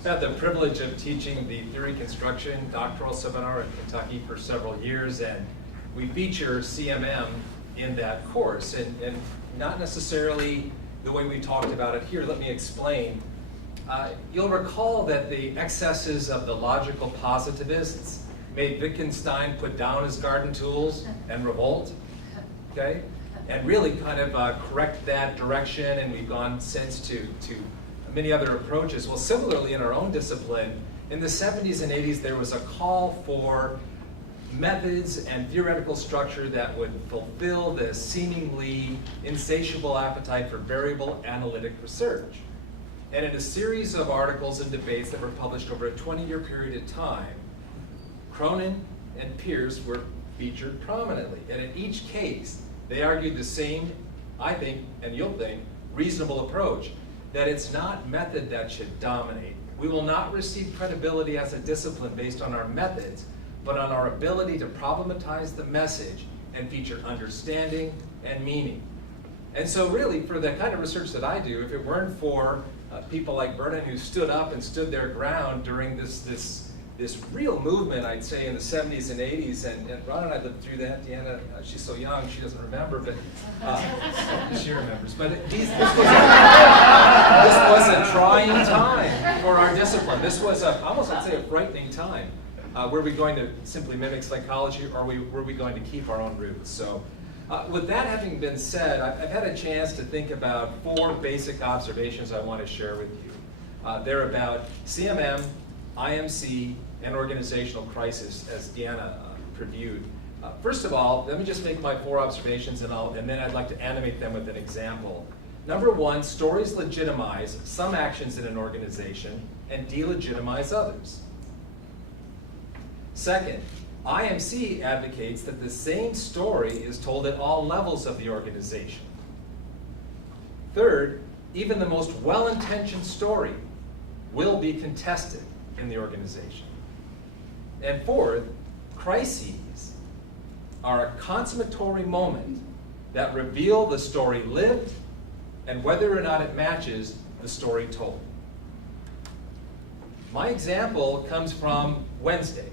I've had the privilege of teaching the theory construction doctoral seminar in Kentucky for several years, and we feature CMM in that course, and not necessarily the way we talked about it here. Let me explain. You'll recall that the excesses of the logical positivists made Wittgenstein put down his garden tools and revolt, okay? And really kind of correct that direction, and we've gone since to many other approaches. Well, similarly in our own discipline, in the 70s and 80s, there was a call for methods and theoretical structure that would fulfill the seemingly insatiable appetite for variable analytic research. And in a series of articles and debates that were published over a 20-year period of time, Cronin and Pierce were featured prominently. And in each case, they argued the same, I think, and you'll think, reasonable approach, that it's not method that should dominate. We will not receive credibility as a discipline based on our methods, but on our ability to problematize the message and feature understanding and meaning. And so really, for the kind of research that I do, if it weren't for people like Vernon who stood up and stood their ground during this real movement, I'd say, in the 70s and 80s, and Ron and I lived through that. Deanna, she's so young, she doesn't remember, but she remembers. But this was a trying time for our discipline. This was almost, I'd say, a frightening time. Were we going to simply mimic psychology, or were we going to keep our own roots? So with that having been said, I've had a chance to think about 4 basic observations I want to share with you. They're about CMM, IMC, and organizational crisis, as Deanna previewed. First of all, let me just make my 4 observations, and then I'd like to animate them with an example. Number 1, stories legitimize some actions in an organization and delegitimize others. Second, IMC advocates that the same story is told at all levels of the organization. Third, even the most well-intentioned story will be contested in the organization. And fourth, crises are a consummatory moment that reveal the story lived and whether or not it matches the story told. My example comes from Wednesday.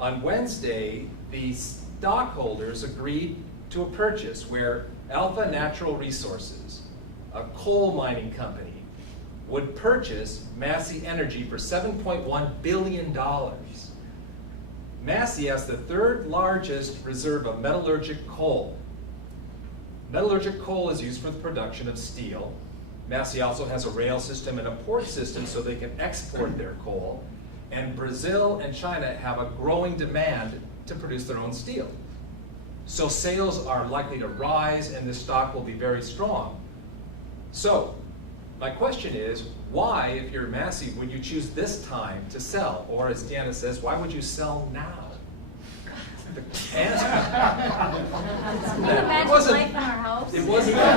On Wednesday, the stockholders agreed to a purchase where Alpha Natural Resources, a coal mining company, would purchase Massey Energy for $7.1 billion. Massey has the 3rd largest reserve of metallurgic coal. Metallurgic coal is used for the production of steel. Massey also has a rail system and a port system so they can export their coal. And Brazil and China have a growing demand to produce their own steel. So sales are likely to rise and the stock will be very strong. So my question is, why, if you're Massey, would you choose this time to sell? Or as Deanna says, why would you sell now? The answer. It wasn't life in our house. It wasn't that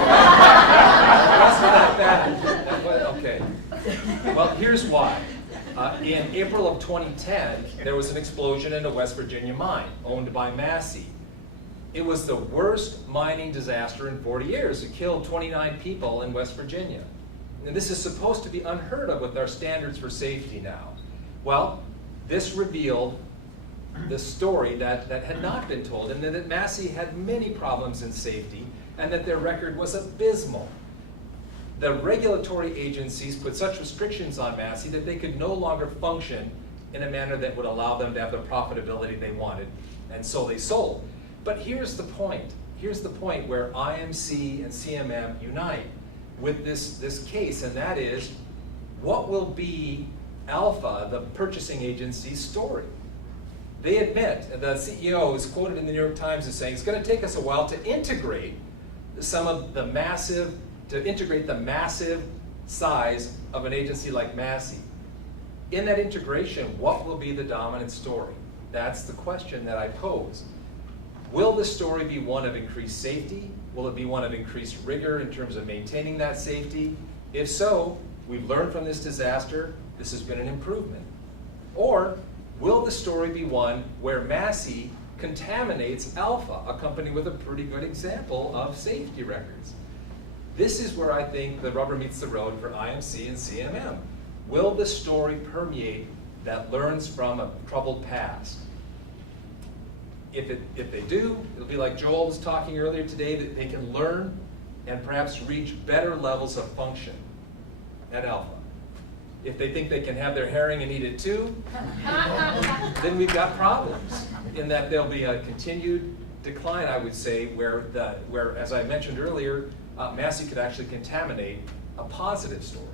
bad. Okay. Well, here's why. In April of 2010, there was an explosion in a West Virginia mine owned by Massey. It was the worst mining disaster in 40 years. It killed 29 people in West Virginia. And this is supposed to be unheard of with our standards for safety now. Well, this revealed the story that had not been told, and that Massey had many problems in safety, and that their record was abysmal. The regulatory agencies put such restrictions on Massey that they could no longer function in a manner that would allow them to have the profitability they wanted, and so they sold. But here's the point. Here's the point where IMC and CMM unite with this case, and that is, what will be Alpha, the purchasing agency's story? They admit, the CEO is quoted in the New York Times as saying, it's going to take us a while to integrate the massive size of an agency like Massey. In that integration, what will be the dominant story? That's the question that I pose. Will the story be one of increased safety? Will it be one of increased rigor in terms of maintaining that safety? If so, we've learned from this disaster, this has been an improvement. Or will the story be one where Massey contaminates Alpha, a company with a pretty good example of safety records? This is where I think the rubber meets the road for IMC and CMM. Will the story permeate that learns from a troubled past? If they do, it'll be like Joel was talking earlier today, that they can learn and perhaps reach better levels of function at alpha. If they think they can have their herring and eat it too, then we've got problems in that there'll be a continued decline, I would say, where as I mentioned earlier, Massey could actually contaminate a positive story.